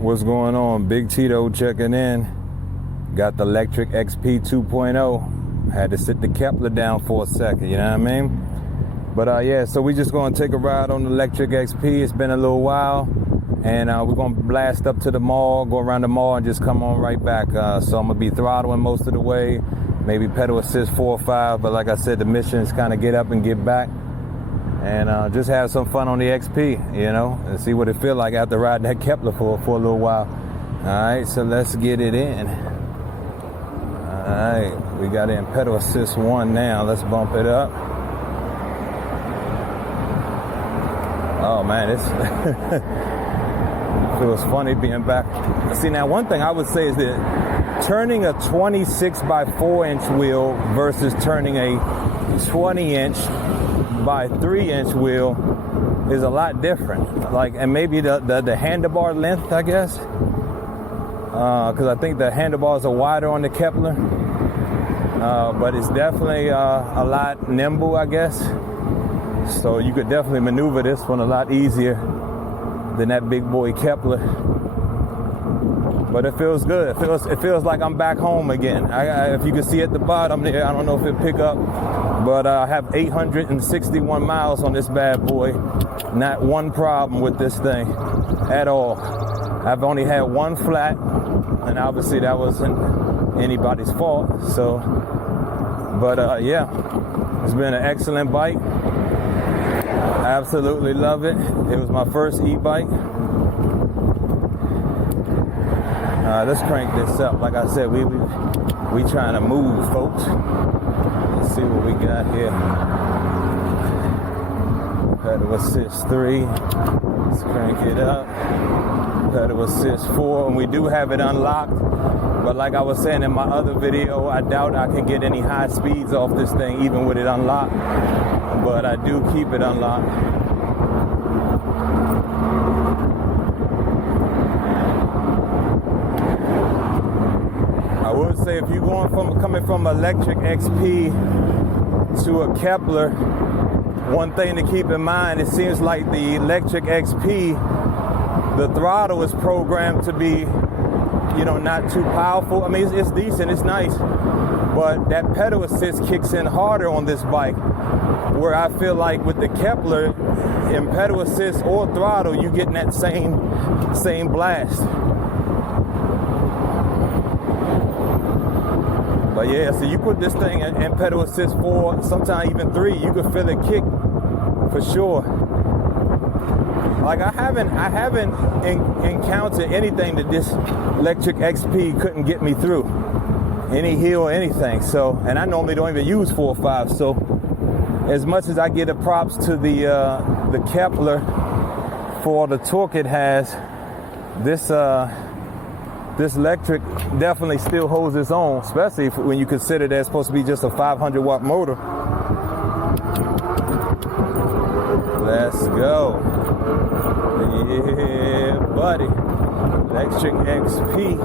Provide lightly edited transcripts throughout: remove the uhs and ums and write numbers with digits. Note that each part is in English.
What's going on? Big Tito checking in. Got the Lectric XP 2.0. Had to sit the Kepler down for a second, you know what I mean? But yeah, so we just gonna take a ride on the Lectric XP. It's been a little while, and we're gonna blast up to the mall, go around the mall, and just come on right back. So I'm gonna be throttling most of the way, maybe pedal assist 4 or 5. But like I said, the mission is kind of get up and get back, and just have some fun on the XP, you know, and see what it feel like after riding that Kepler for a little while. All right, so let's get it in. All right, we got in pedal assist 1 now. Let's bump it up. Oh man, it's feels funny being back. See, now one thing I would say is that turning a 26x4" wheel versus turning a 20" by 3" wheel is a lot different. Like, and maybe the handlebar length, I guess, because I think the handlebars are wider on the Kepler, but it's definitely a lot nimble, I guess. So you could definitely maneuver this one a lot easier than that big boy Kepler. But it feels good. It feels like I'm back home again. If you can see at the bottom there, I don't know if it pick up, but I have 861 miles on this bad boy. Not one problem with this thing at all. I've only had one flat, and obviously that wasn't anybody's fault. So, but yeah, it's been an excellent bike. I absolutely love it. It was my first e-bike. Let's crank this up. Like I said, we trying to move, folks. Let's see what we got here. Pedal assist 3. Let's crank it up. Pedal assist 4, and we do have it unlocked. But like I was saying in my other video, I doubt I can get any high speeds off this thing, even with it unlocked. But I do keep it unlocked. I would say if you're coming from Lectric XP to a Kepler, one thing to keep in mind, it seems like the Lectric XP, the throttle is programmed to be, you know, not too powerful. I mean, it's decent, it's nice, but that pedal assist kicks in harder on this bike, where I feel like with the Kepler, in pedal assist or throttle, you getting that same blast. But yeah, so you put this thing in pedal assist 4, sometimes even 3, you can feel it kick for sure. Like I haven't encountered anything that this Lectric XP couldn't get me through, any hill or anything. So, and I normally don't even use 4 or 5. So, as much as I give the props to the Kepler for the torque it has, this Lectric definitely still holds its own, especially when you consider that it's supposed to be just a 500-watt motor. Let's go. Yeah, buddy. Lectric XP.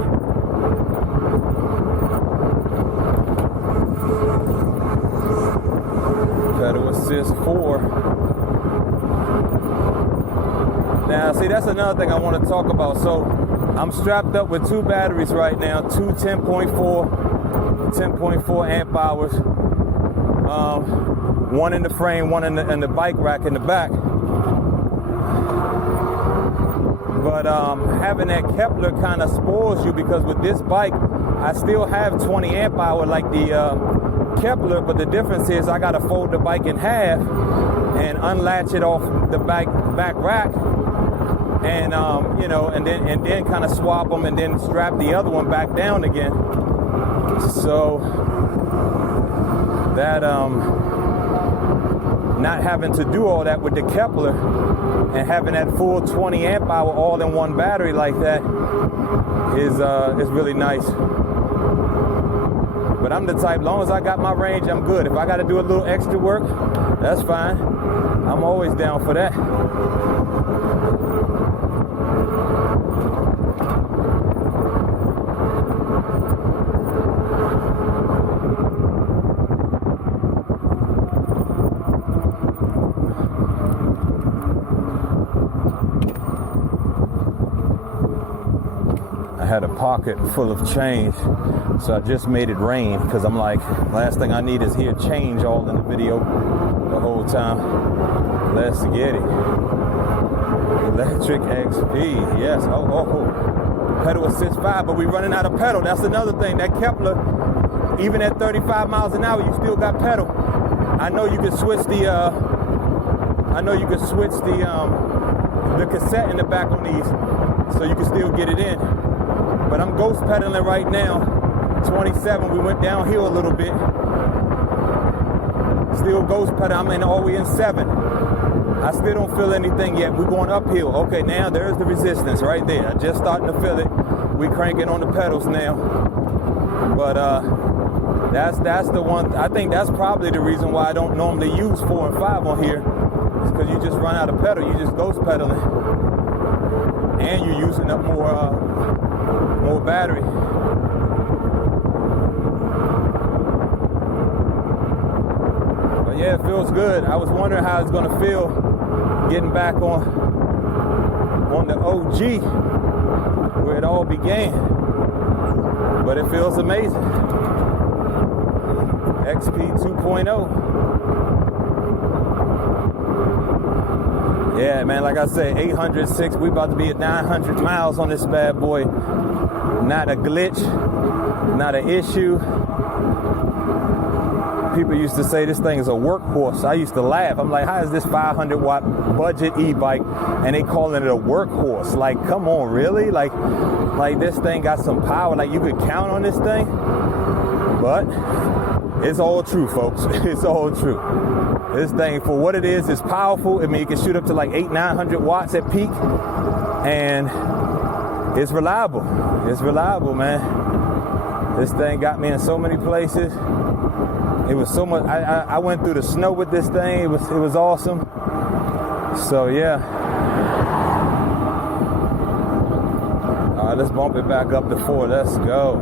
Pedal assist 4. Now, see, that's another thing I want to talk about. So, I'm strapped up with 2 batteries right now, 2 10.4 amp hours. One in the frame, one in the bike rack in the back. But having that Kepler kind of spoils you, because with this bike, I still have 20 amp hour like the Kepler, but the difference is I gotta fold the bike in half and unlatch it off the back rack, and you know, and then kind of swap them and then strap the other one back down again. So that not having to do all that with the Kepler and having that full 20 amp hour all in one battery like that is really nice. But I'm the type, long as I got my range, I'm good. If I got to do a little extra work, that's fine. I'm always down for that. I had a pocket full of change, so I just made it rain because I'm like, last thing I need is hear change all in the video the whole time. Let's get it. Lectric XP, yes. Oh. Pedal assist 5, but we running out of pedal. That's another thing. That Kepler, even at 35 miles an hour, you still got pedal. I know you can switch the the cassette in the back on these, so you can still get it in. But I'm ghost pedaling right now. 27. We went downhill a little bit. Still ghost pedal. I'm in all the way in 7. I still don't feel anything yet. We're going uphill. Okay, now there's the resistance right there. I just starting to feel it. We cranking on the pedals now. But that's the one. I think that's probably the reason why I don't normally use 4 and 5 on here. It's because you just run out of pedal. You just ghost pedaling, and you're using up more battery. But yeah, it feels good. I was wondering how it's gonna feel getting back on the OG where it all began. But it feels amazing. XP 2.0. Yeah, man, like I said, 806. We about to be at 900 miles on this bad boy. Not a glitch, not an issue. People used to say this thing is a workhorse. I used to laugh. I'm like, how is this 500 watt budget e-bike and they calling it a workhorse? Like, come on, really? Like this thing got some power. Like, you could count on this thing. But it's all true, folks. It's all true. This thing, for what it is powerful. I mean, it can shoot up to like 800-900 watts at peak, and it's reliable. It's reliable, man. This thing got me in so many places. It was so much. I went through the snow with this thing. It was awesome. So yeah. All right, let's bump it back up to 4. Let's go.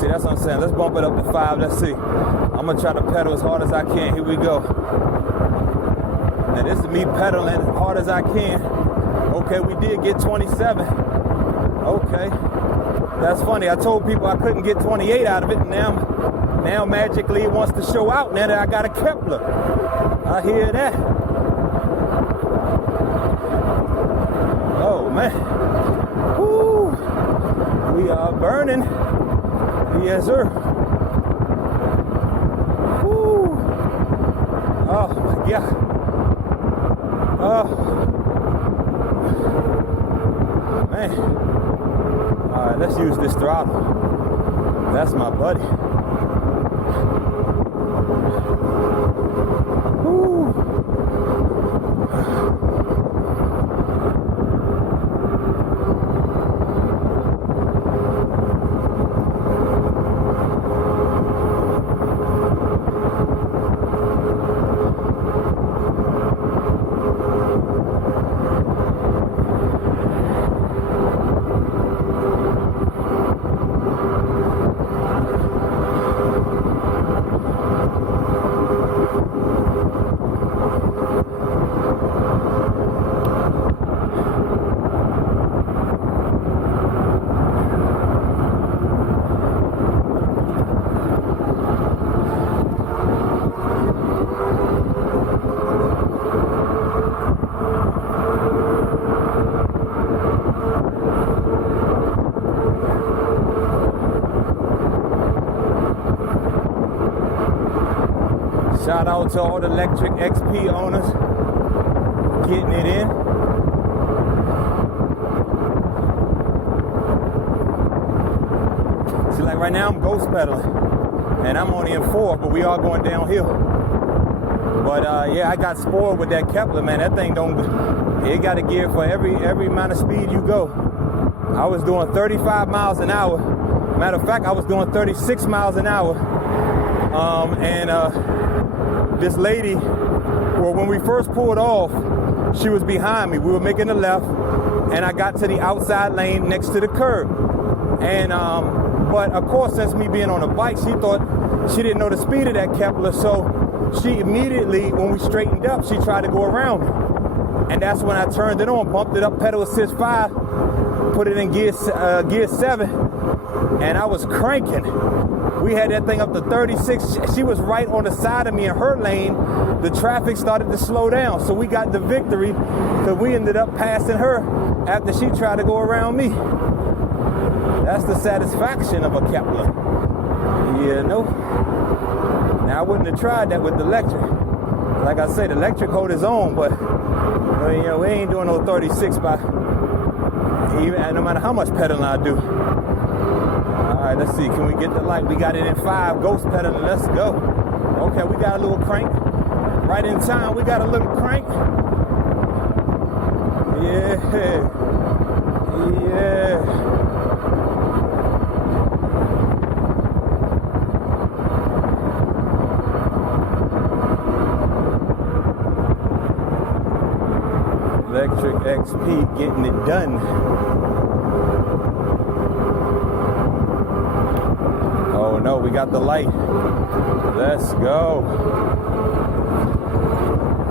See, that's what I'm saying. Let's bump it up to 5. Let's see. I'm going to try to pedal as hard as I can. Here we go. Now, this is me pedaling as hard as I can. Okay, we did get 27. Okay. That's funny. I told people I couldn't get 28 out of it. And now magically it wants to show out now that I got a Kepler. I hear that. Oh, man. Woo. We are burning. Yes, sir. Woo. Oh, my God. Oh. Man. All right, let's use this throttle. That's my buddy. Woo. Shout out to all the Lectric XP owners getting it in. See, like right now I'm ghost pedaling and I'm only in 4, but we are going downhill. But yeah, I got spoiled with that Kepler, man. That thing it got a gear for every amount of speed you go. I was doing 35 miles an hour. Matter of fact, I was doing 36 miles an hour. This lady, well, when we first pulled off, she was behind me. We were making a left, and I got to the outside lane next to the curb. And but of course, since me being on a bike, she thought she didn't know the speed of that Kepler, so she immediately, when we straightened up, she tried to go around me. And that's when I turned it on, bumped it up, pedal assist 5, put it in gear 7, and I was cranking. We had that thing up to 36. She was right on the side of me in her lane. The traffic started to slow down, so we got the victory because we ended up passing her after she tried to go around me. That's the satisfaction of a Kepler. You know? Now, I wouldn't have tried that with the Lectric. Like I said, the Lectric hold his own, but you know, we ain't doing no 36 by even no matter how much pedaling I do. All right, let's see. Can we get the light? We got it in 5. Ghost pedaling. Let's go. Okay, we got a little crank. Right in time, we got a little crank. Yeah. Yeah. Lectric XP getting it done. Oh no, we got the light. Let's go.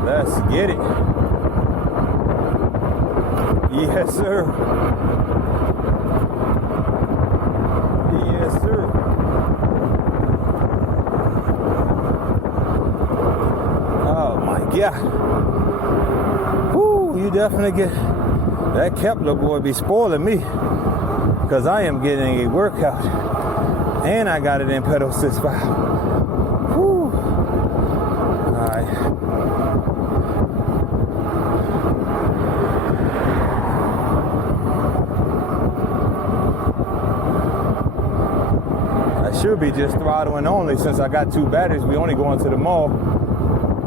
Let's get it. Yes, sir. Yes, sir. Oh my God. You definitely get that Kepler boy be spoiling me because I am getting a workout and I got it in pedal 6.5. Whew. All right. I should be just throttling only since I got 2 batteries. We only going to the mall.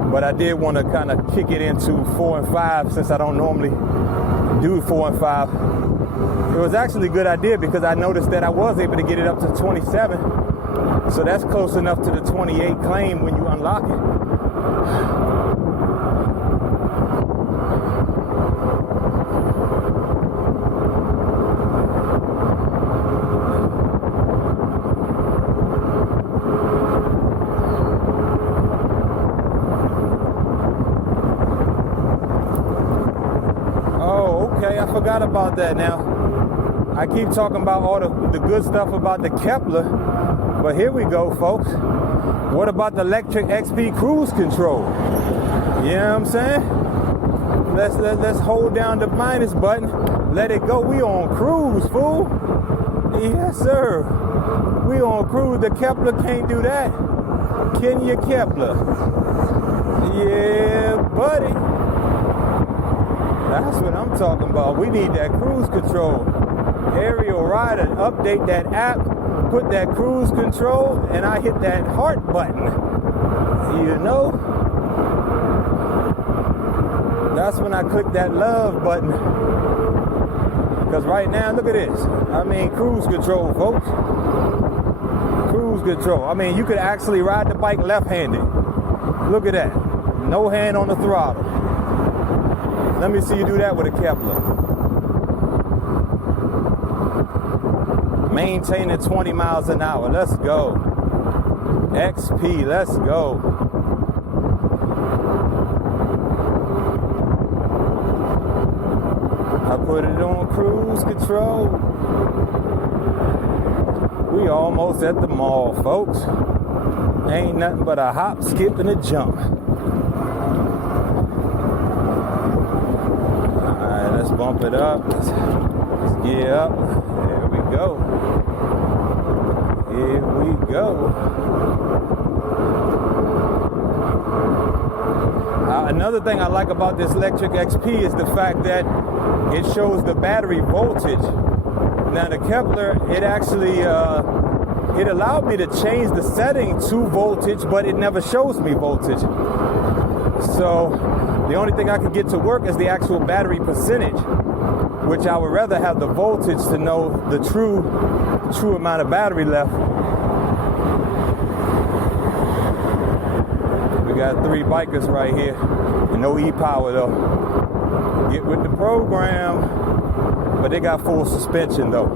But I did want to kind of kick it into 4 and 5 since I don't normally do 4 and 5. It was actually a good idea because I noticed that I was able to get it up to 27. So that's close enough to the 28 claim when you unlock it. I forgot about that now. I keep talking about all the good stuff about the Kepler, but here we go, folks. What about the Lectric XP cruise control? You know what I'm saying? Let's hold down the minus button, let it go. We on cruise, fool. Yes, sir. We on cruise. The Kepler can't do that. Can you, Kepler? Yeah, buddy. That's what I'm talking about. We need that cruise control. Aerial rider, update that app, put that cruise control, and I hit that heart button. You know? That's when I click that love button. Because right now, look at this. I mean, cruise control, folks. Cruise control. I mean, you could actually ride the bike left-handed. Look at that. No hand on the throttle. Let me see you do that with a Kepler. Maintaining 20 miles an hour. Let's go. XP, let's go. I put it on cruise control. We almost at the mall, folks. Ain't nothing but a hop, skip, and a jump. Let's bump it up. Let's gear up. There we go. Here we go. Another thing I like about this Lectric XP is the fact that it shows the battery voltage. Now the Kepler, it actually it allowed me to change the setting to voltage, but it never shows me voltage. So the only thing I could get to work is the actual battery percentage, which I would rather have the voltage to know the true amount of battery left. We got 3 bikers right here, and no e-power though. Get with the program, but they got full suspension though,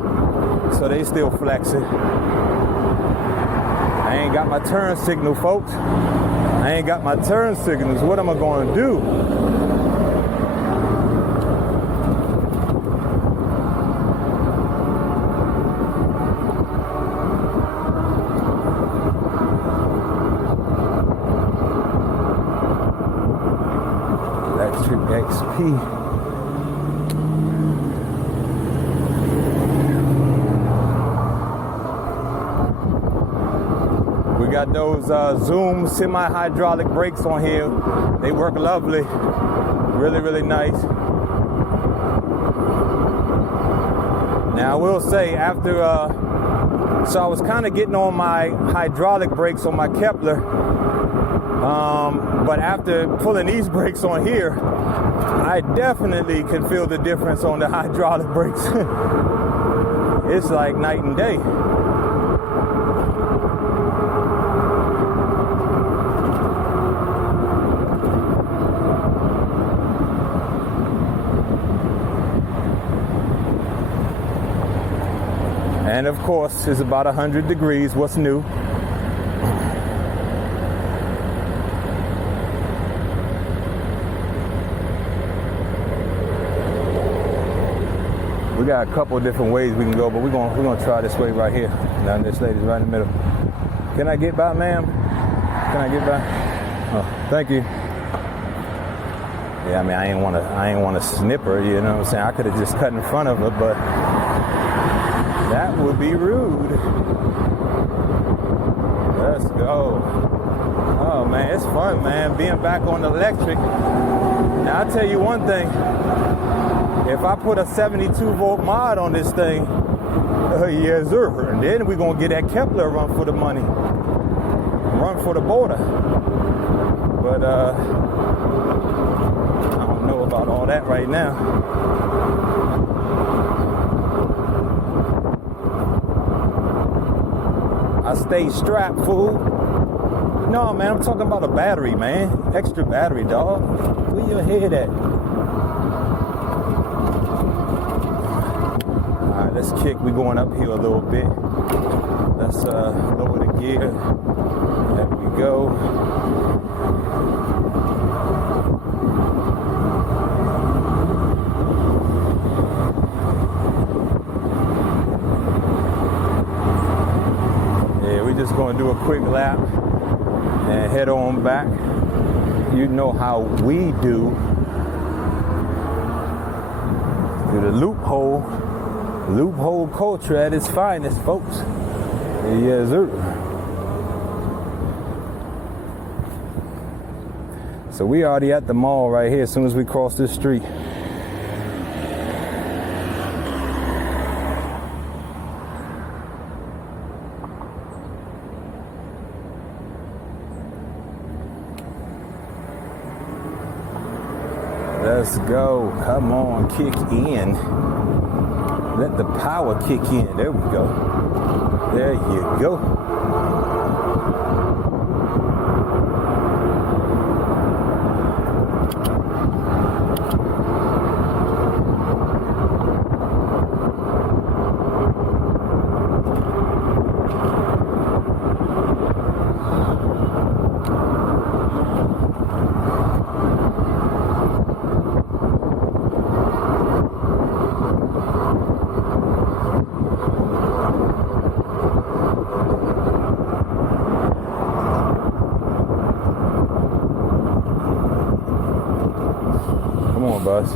so they still flexing. I ain't got my turn signal, folks. I ain't got my turn signals. What am I going to do? pee. We got those Zoom semi-hydraulic brakes on here. They work lovely. Really, really nice. Now I will say after, so I was kind of getting on my hydraulic brakes on my Kepler, but after pulling these brakes on here, I definitely can feel the difference on the hydraulic brakes. It's like night and day. And of course, it's about 100 degrees. What's new? We got a couple of different ways we can go, but we're gonna try this way right here. Now this lady's right in the middle. Can I get by, ma'am? Can I get by? Oh, thank you. Yeah, I mean, I ain't want to snip her. You know what I'm saying? I could have just cut in front of her, but that would be rude. Let's go. Oh man, it's fun, man, being back on the Lectric. Now I'll tell you one thing. If I put a 72 volt mod on this thing, yes sir, and then we're gonna get that Kepler run for the money. Run for the border. But I don't know about all that right now. I stay strapped, fool. No, man, I'm talking about a battery, man. Extra battery, dog. Where your head at? All right, let's kick. We're going up here a little bit. Let's lower the gear. There we go. Just going to do a quick lap and head on back. You know how we do. Do the loophole culture at its finest, folks. Yes, sir. So we already at the mall right here as soon as we cross this street. Let's go. Come on, kick in. Let the power kick in. There we go. There you go. Come on, bus.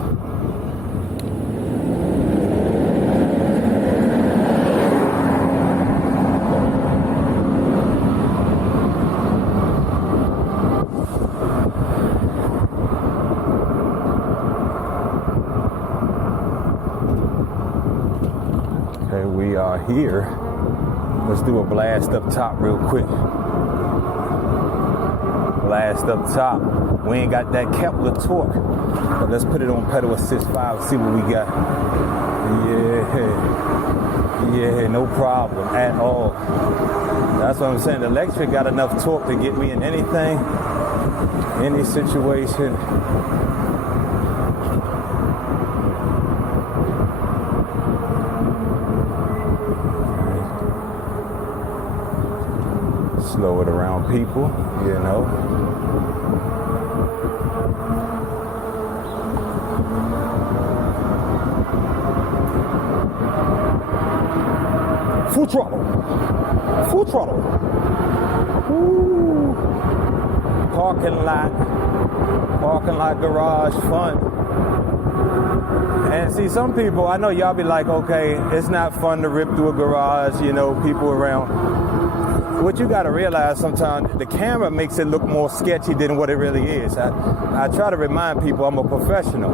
Okay, we are here. Let's do a blast up top real quick. Blast up top. We ain't got that Kepler torque. But let's put it on pedal assist 5, see what we got. Yeah, no problem at all. That's what I'm saying. The Lectric got enough torque to get me in anything, any situation. Slow it around people, you know. Full throttle. Full throttle. Woo. Parking lot garage fun. And see, some people, I know y'all be like, okay, it's not fun to rip through a garage, you know, people around. What you gotta realize sometimes, the camera makes it look more sketchy than what it really is. I try to remind people I'm a professional.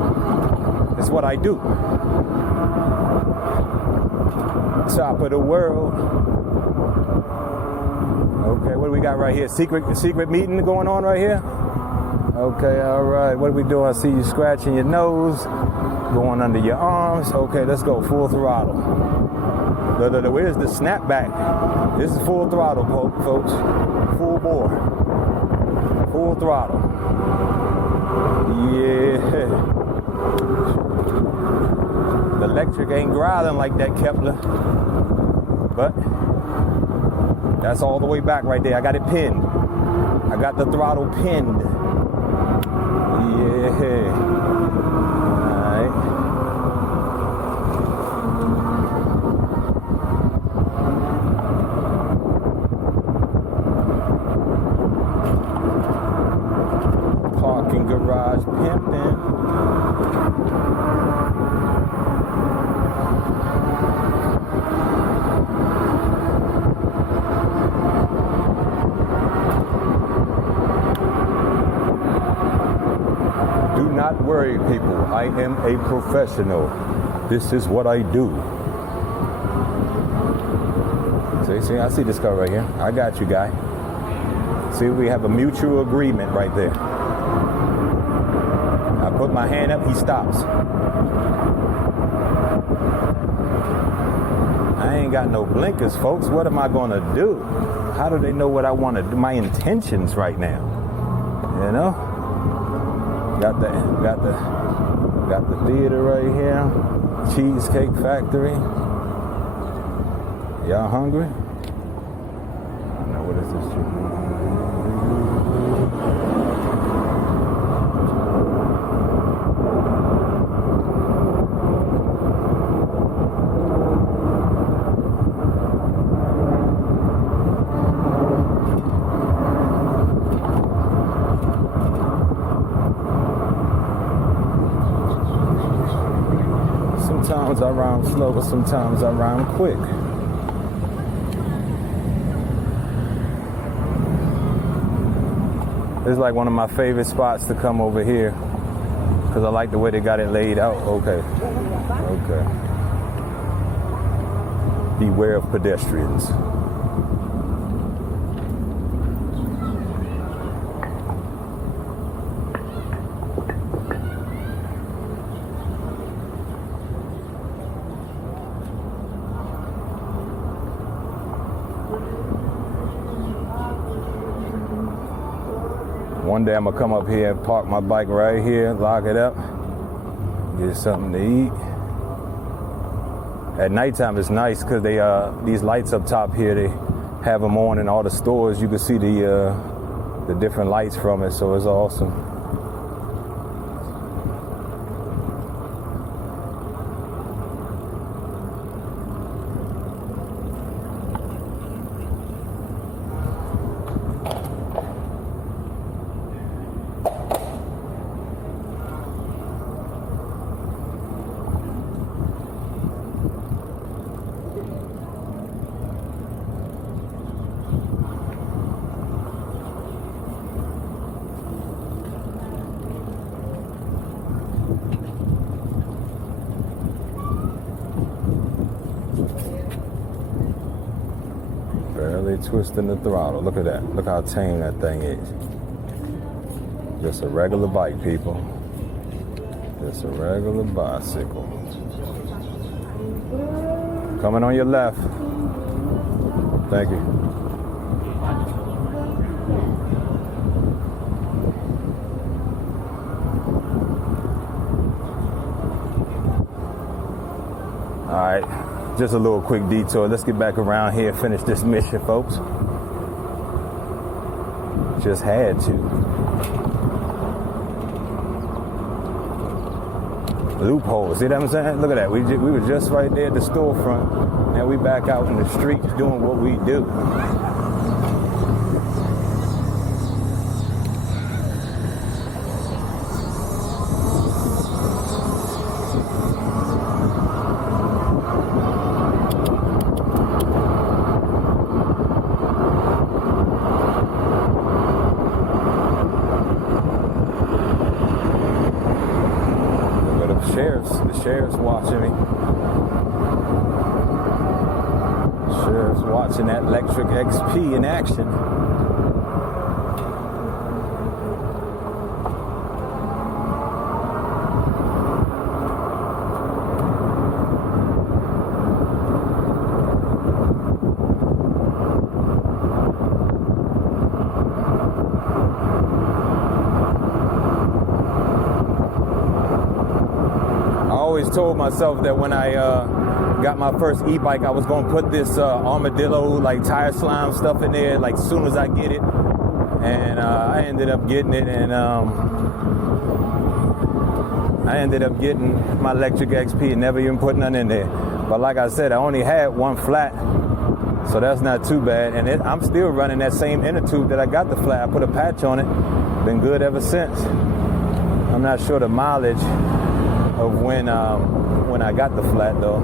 It's what I do. Top of the world. Okay, what do we got right here? Secret meeting going on right here? Okay, all right. What are we doing? I see you scratching your nose, going under your arms. Okay, let's go full throttle. Where's the snapback? This is full throttle, folks. Full bore. Full throttle. Yeah. The Lectric ain't growling like that Kepler. But that's all the way back right there. I got it pinned. I got the throttle pinned. Yeah. Alright. Parking garage pimping. Do not worry, people. I am a professional. This is what I do. See, I see this car right here. I got you, guy. See, we have a mutual agreement right there. I put my hand up, he stops. I ain't got no blinkers, folks. What am I gonna do? How do they know what I want to do? My intentions right now. You know? Got the theater right here. Cheesecake Factory. Y'all hungry? Now what is this? Sometimes I rhyme slow, but sometimes I rhyme quick. It's like one of my favorite spots to come over here because I like the way they got it laid out. Okay. Beware of pedestrians. One day I'm gonna come up here and park my bike right here, lock it up, get something to eat. At nighttime it's nice because they these lights up top here, they have them on in all the stores. You can see the different lights from it, so it's awesome. Barely twisting the throttle. Look at that. Look how tame that thing is. Just a regular bike, people. Just a regular bicycle. Coming on your left. Thank you. All right. Just a little quick detour. Let's get back around here and finish this mission, folks. Just had to. Loophole. See what I'm saying? Look at that. We were just right there at the storefront. Now we back out in the streets doing what we do. Sheriff's watching me. Sheriff's watching that Lectric XP in action. I told myself that when I got my first e-bike, I was going to put this armadillo like tire slime stuff in there like as soon as I get it, and I ended up getting it, and I ended up getting my Lectric XP and never even put none in there. But like I said, I only had one flat, so that's not too bad, and I'm still running that same inner tube that I got the flat. I put a patch on it, been good ever since. I'm not sure the mileage of when I got the flat though.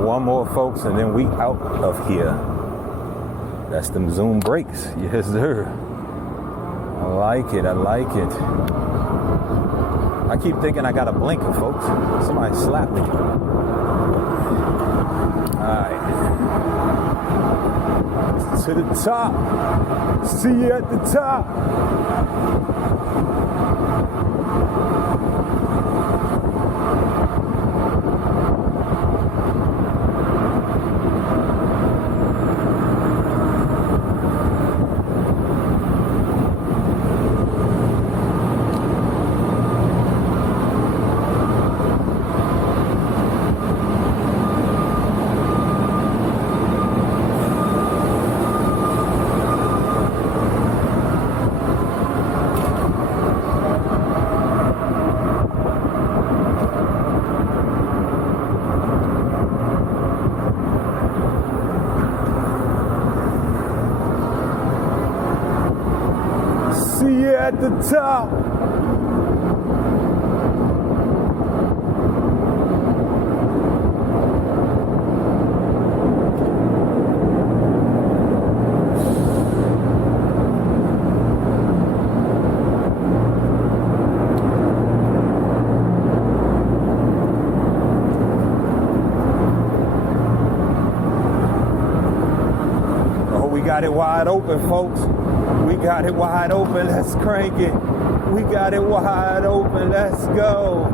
One more, folks, and then we out of here. That's them Zoom brakes. Yes, sir. I like it. I like it. I keep thinking I got a blinker, folks. Somebody slapped me. All right. To the top. See you at the top. See you at the top. Oh, we got it wide open, folks. We got it wide open. Let's crank it. We got it wide open. Let's go.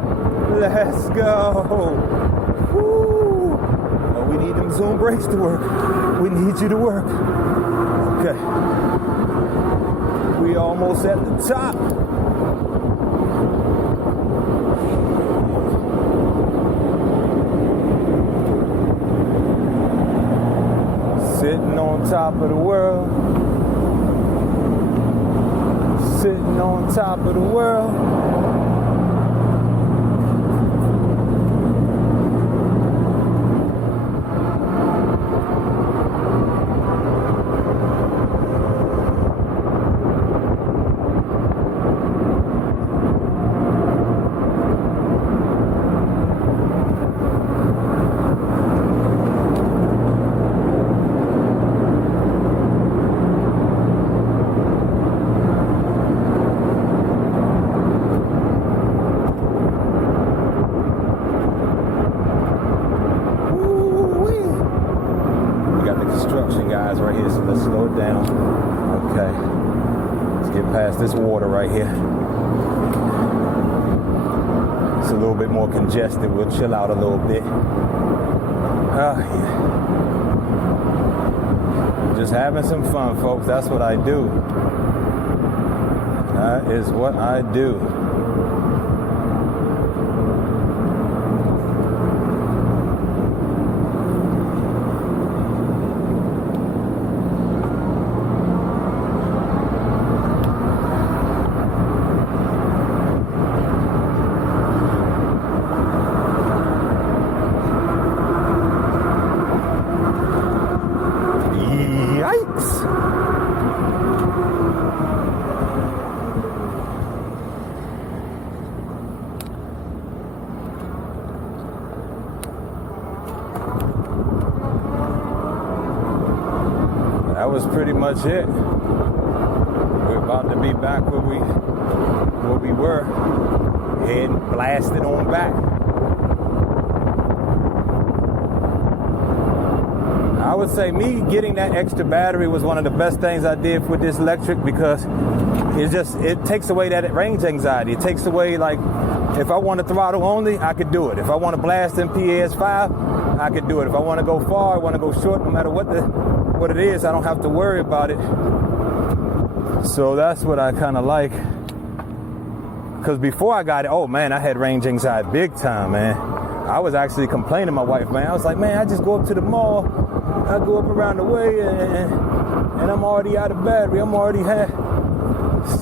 Let's go. Woo. Oh, we need them Zoom brakes to work. We need you to work. Okay. We almost at the top. Sitting on top of the world. Sitting on top of the world. Guys right here, so let's slow it down. Okay, let's get past this water right here. It's a little bit more congested. We'll chill out a little bit. Yeah. Just having some fun, folks. That's what I do. That is what I do. that was pretty much it. We're about to be back where we were, heading blasted on back. I would say me getting that extra battery was one of the best things I did with this Lectric, because it takes away that range anxiety. It takes away, like, if I want to throttle only, I could do it. If I want to blast in PAS5, I could do it. If I want to go far, I want to go short, no matter what it is, I don't have to worry about it. So that's what I kind of like. Because before I got it, oh man, I had range anxiety big time, man. I was actually complaining to my wife, man. I was like, man, I just go up to the mall, I go up around the way, and I'm already out of battery. I'm already had.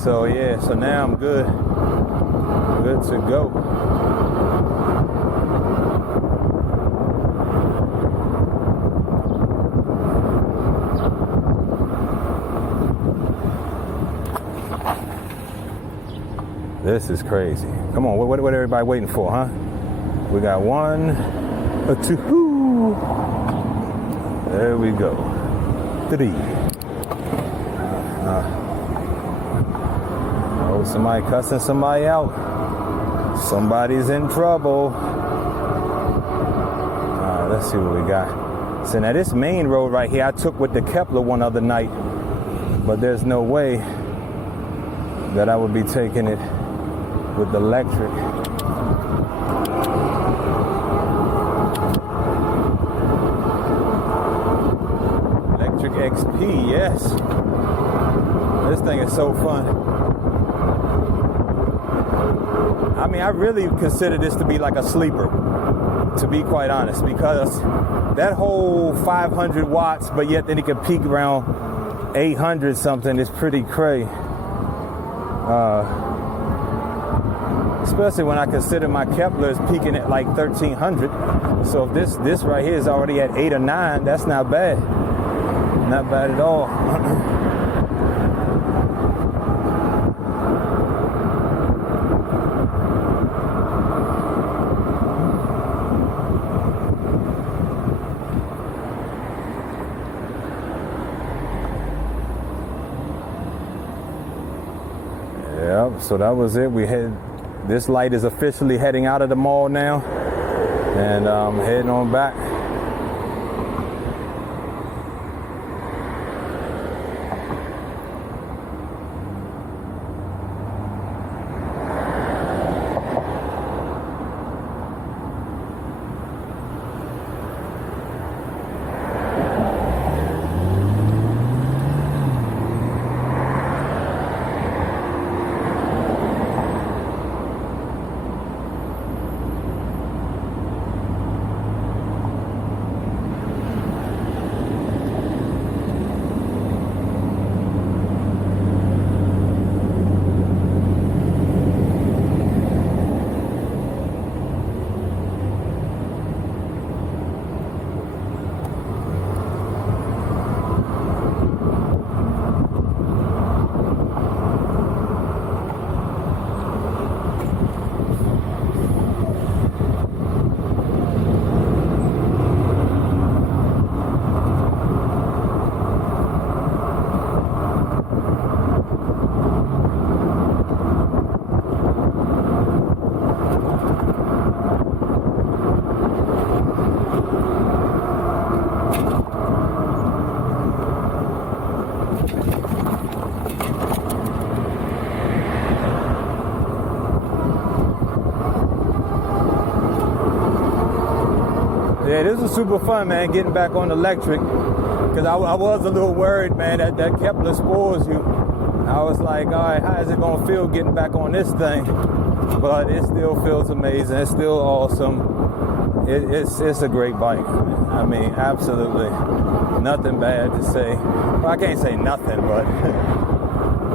So yeah, so now I'm good to go. This is crazy. Come on, what everybody waiting for, huh? We got 1, 2. There we go. 3. Oh, somebody cussing somebody out. Somebody's in trouble. Let's see what we got. So now this main road right here, I took with the Kepler one other night, but there's no way that I would be taking it with the Lectric. Lectric XP, yes. This thing is so fun. I mean, I really consider this to be like a sleeper, to be quite honest, because that whole 500 watts, but yet then it can peak around 800 something, is pretty crazy. Especially when I consider my Kepler is peaking at like 1300. So if this right here is already at 8 or 9, that's not bad. Not bad at all. Yep, so that was it. This light is officially heading out of the mall now, and I'm heading on back. Yeah, this was super fun, man, getting back on the Lectric, because I was a little worried, man, that Kepler spoils you. I was like, all right, how is it going to feel getting back on this thing? But it still feels amazing. It's still awesome. It's a great bike. I mean, absolutely nothing bad to say. Well, I can't say nothing, but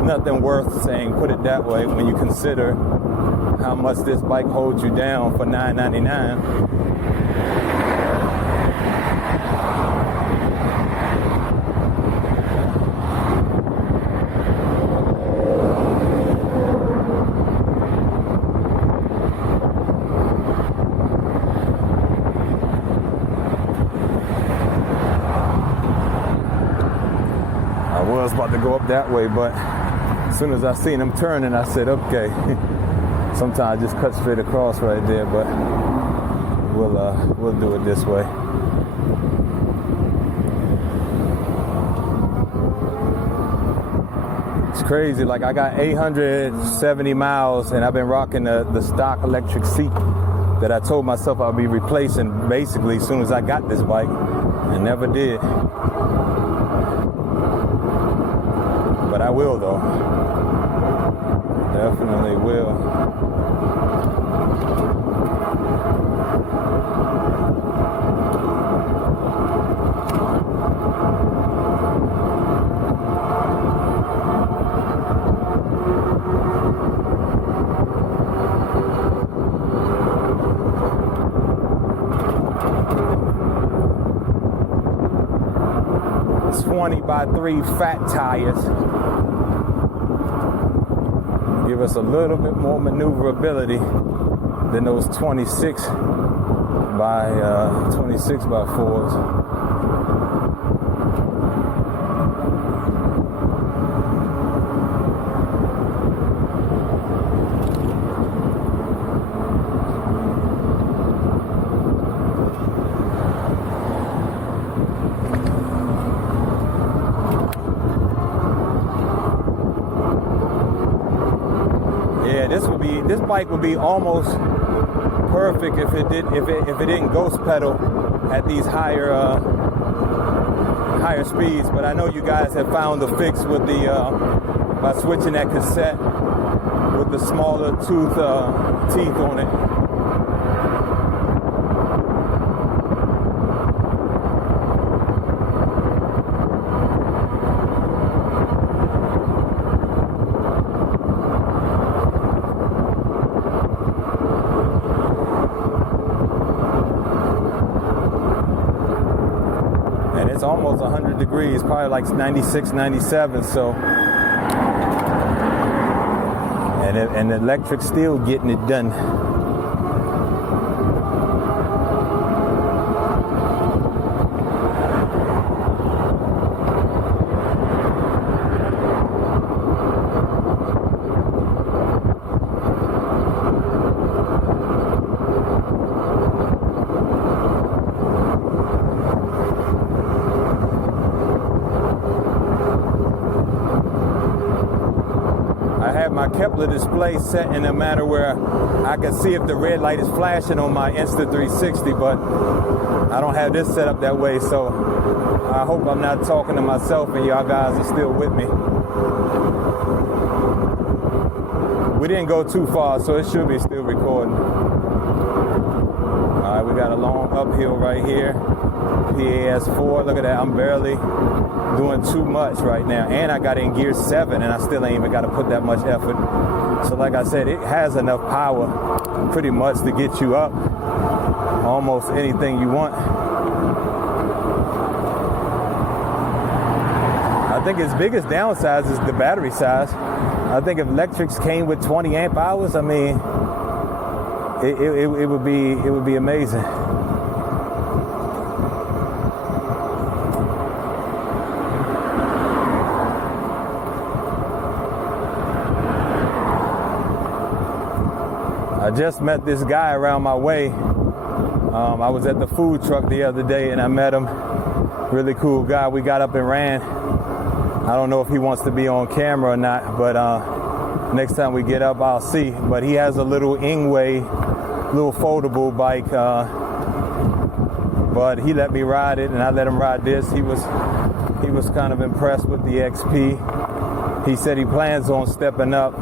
nothing worth saying, put it that way, when you consider how much this bike holds you down for $9.99. was about to go up that way, but as soon as I seen him turning, I said, okay. Sometimes I just cut straight across right there, but we'll do it this way. It's crazy. Like, I got 870 miles, and I've been rocking the stock electric seat that I told myself I'll be replacing basically as soon as I got this bike, and never did. But I will, though. Definitely will. It's 20x3 fat tires. Give us a little bit more maneuverability than those 26 by 4s. This bike would be almost perfect if it didn't ghost pedal at these higher speeds. But I know you guys have found the fix with the by switching that cassette with the smaller teeth on it. It's almost 100 degrees, probably like 96, 97. So, and the electric still getting it done. My Kepler display set in a manner where I can see if the red light is flashing on my Insta360, but I don't have this set up that way, so I hope I'm not talking to myself and y'all guys are still with me. We didn't go too far, so it should be still recording. All right, we got a long uphill right here. PAS4, look at that, I'm barely doing too much right now, and I got in gear 7 and I still ain't even got to put that much effort. So like I said, it has enough power pretty much to get you up almost anything you want. I think its biggest downside is the battery size. I think if Lectrics came with 20 amp hours, I mean, it would be amazing. I just met this guy around my way. I was at the food truck the other day and I met him. Really cool guy. We got up and ran. I don't know if he wants to be on camera or not, but next time we get up, I'll see. But he has a little Ingway, little foldable bike. But he let me ride it and I let him ride this. He was kind of impressed with the XP. He said he plans on stepping up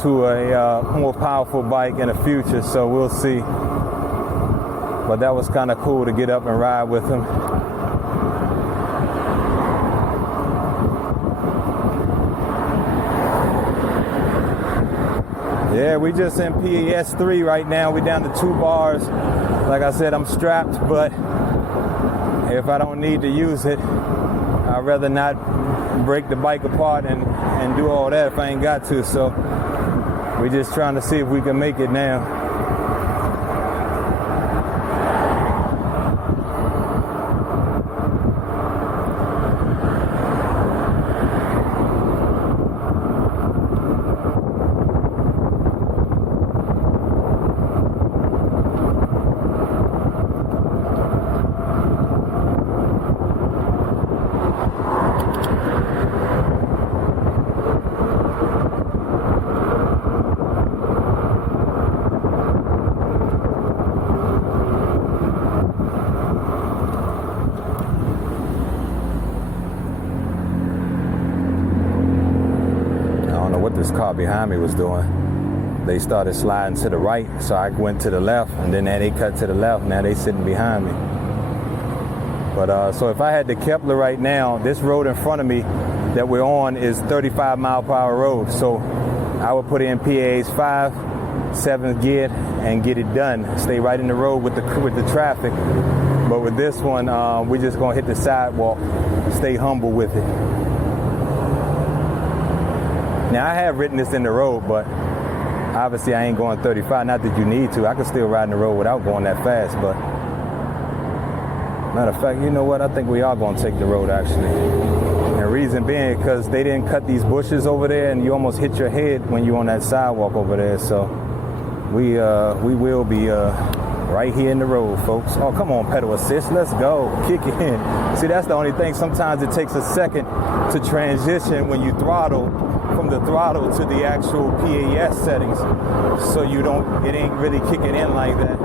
to a more powerful bike in the future, so we'll see. But that was kind of cool to get up and ride with him. Yeah, we just in PAS3 right now. We're down to 2 bars. Like I said, I'm strapped, but if I don't need to use it, I'd rather not break the bike apart and do all that if I ain't got to. So we're just trying to see if we can make it now. car behind me was doing. They started sliding to the right, so I went to the left, and then they cut to the left. Now they sitting behind me. But so if I had the Kepler right now, this road in front of me that we're on is 35 mile per hour road. So I would put in PA's 5, 7th gear, and get it done. Stay right in the road with the traffic. But with this one, we're just gonna hit the sidewalk, stay humble with it. Now I have written this in the road, but obviously I ain't going 35, not that you need to. I can still ride in the road without going that fast, but matter of fact, you know what? I think we are gonna take the road actually. And the reason being because they didn't cut these bushes over there and you almost hit your head when you're on that sidewalk over there. So we will be right here in the road, folks. Oh, come on, pedal assist. Let's go. Kick it in. See, that's the only thing. Sometimes it takes a second to transition when you throttle from the throttle to the actual PAS settings. So it ain't really kicking in like that.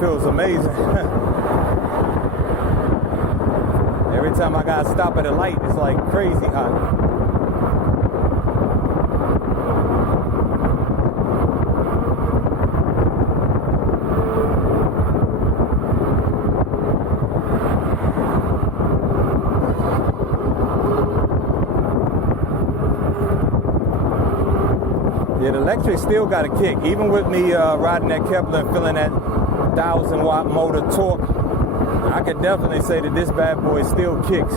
Feels amazing. Every time I gotta stop at a light, it's like crazy hot. Yeah, the Lectric still got a kick. Even with me riding that Kepler and feeling that 1,000-watt motor torque, I could definitely say that this bad boy still kicks.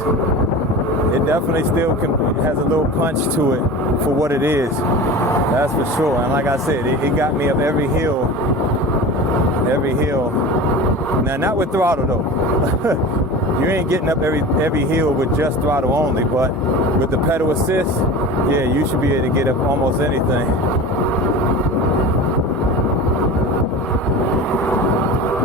It definitely still has a little punch to it for what it is. That's for sure. And like I said, it got me up every hill. Every hill. Now, not with throttle though. You ain't getting up every hill with just throttle only, but with the pedal assist, yeah, you should be able to get up almost anything.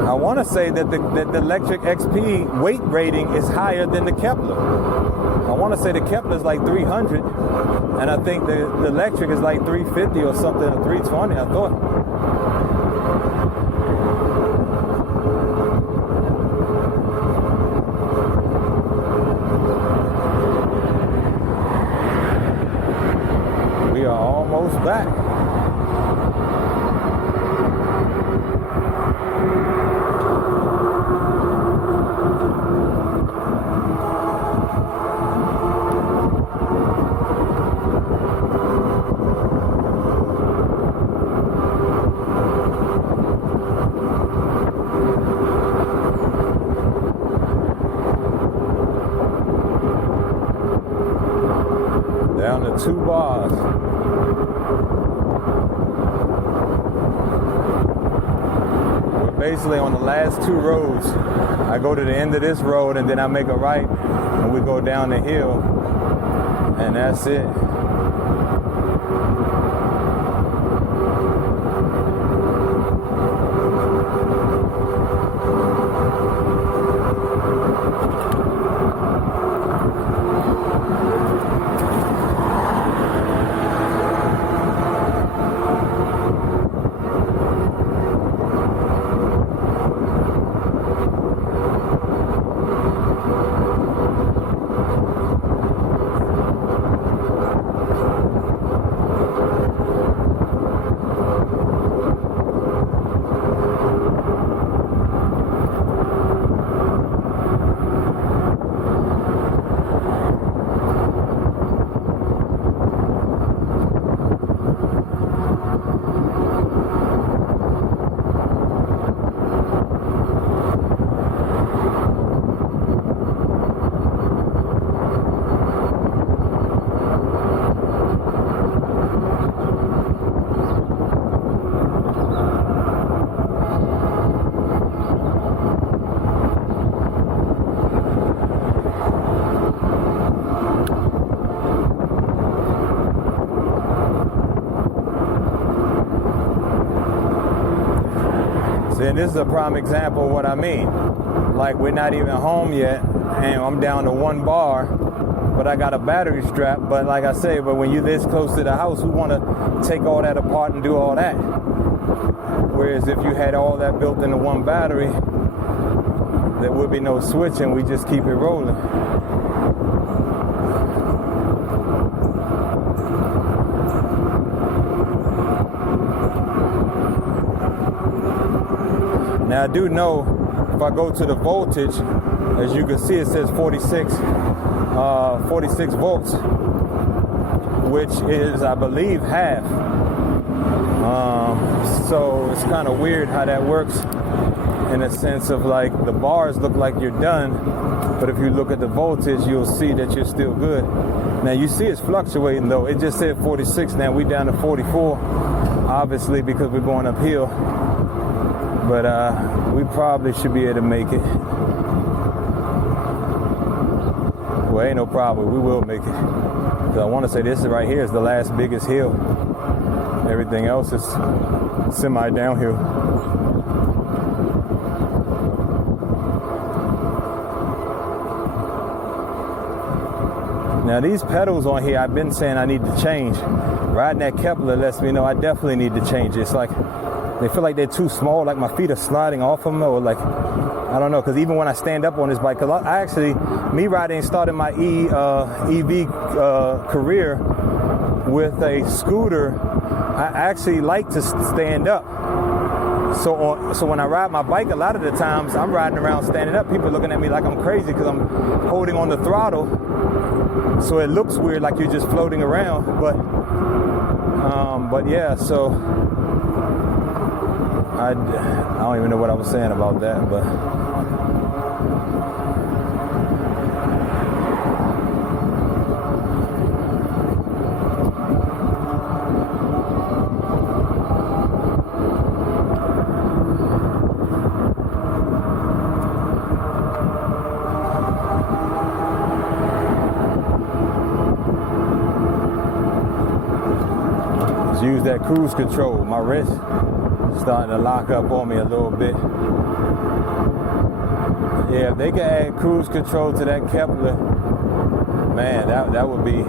I want to say that the Lectric XP weight rating is higher than the Kepler. I want to say the Kepler is like 300, and I think the Lectric is like 350 or something, or 320, I thought. We are almost back. Down to 2 bars. We're basically on the last 2 roads. I go to the end of this road and then I make a right and we go down the hill, and that's it. And this is a prime example of what I mean. Like, we're not even home yet, and I'm down to 1 bar, but I got a battery strap. But like I say, but when you're this close to the house, who want to take all that apart and do all that? Whereas if you had all that built into one battery, there would be no switching. We just keep it rolling. Now I do know if I go to the voltage, as you can see, it says 46 volts, which is, I believe, half. So it's kind of weird how that works, in a sense of like the bars look like you're done, but if you look at the voltage, you'll see that you're still good. Now you see it's fluctuating though. It just said 46. Now we down to 44, obviously because we're going uphill. But we probably should be able to make it. Well, ain't no problem. We will make it. So I want to say this right here is the last biggest hill. Everything else is semi-downhill. Now these pedals on here, I've been saying I need to change. Riding that Kepler lets me know I definitely need to change it. It's like, they feel like they're too small, like my feet are sliding off them, or like, I don't know, because even when I stand up on this bike, because I actually, me riding started my EV career with a scooter. I actually like to stand up. So when I ride my bike, a lot of the times I'm riding around standing up. People looking at me like I'm crazy because I'm holding on the throttle. So it looks weird, like you're just floating around. But yeah, so I don't even know what I was saying about that, but just use that cruise control. My wrist starting to lock up on me a little bit. Yeah, if they could add cruise control to that Kepler, man, that would be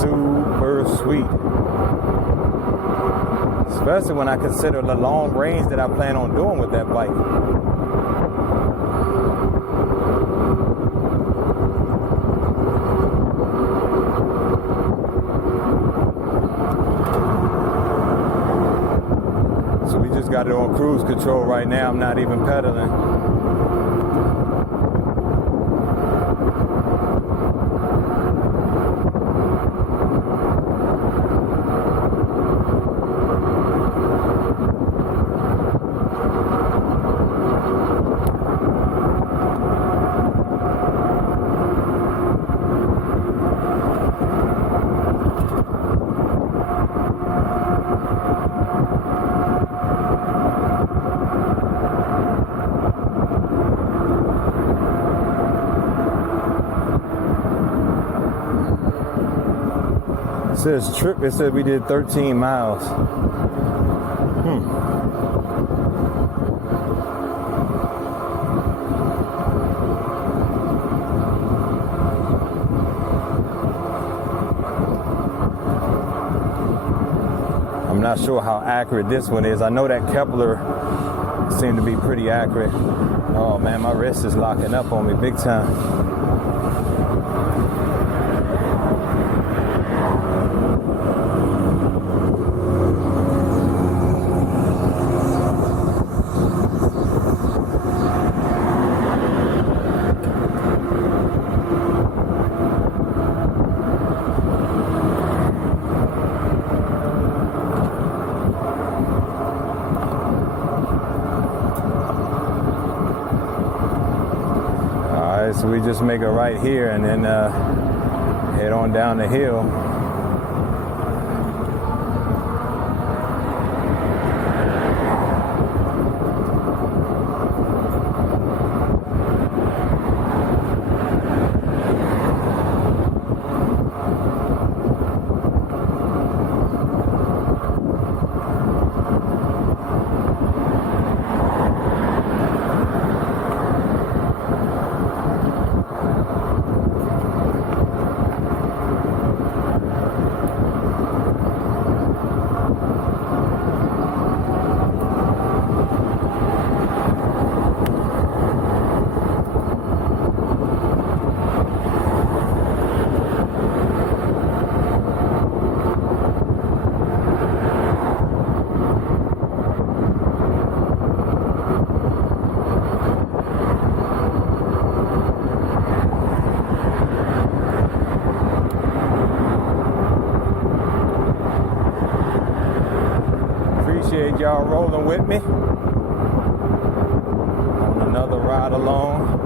super sweet. Especially when I consider the long range that I plan on doing with that bike. Got it on cruise control right now. I'm not even pedaling. It says trip, it said we did 13 miles. I'm not sure how accurate this one is. I know that Kepler seemed to be pretty accurate. Oh man, my wrist is locking up on me big time. So we just make a right here and then head on down the hill. rolling with me on another ride along.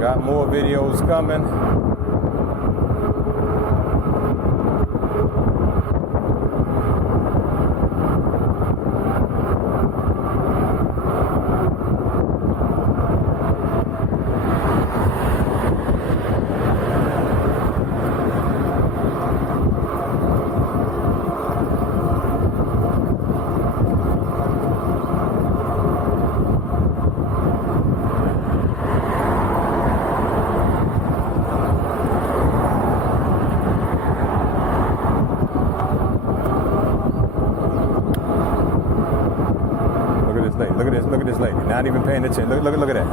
Got more videos coming. Look at this lady. Not even paying attention. Look at that.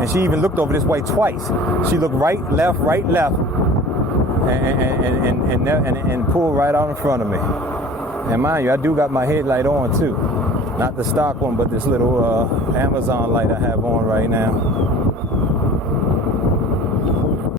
And she even looked over this way twice. She looked right, left, and pulled right out in front of me. And mind you, I do got my headlight on too. Not the stock one, but this little Amazon light I have on right now.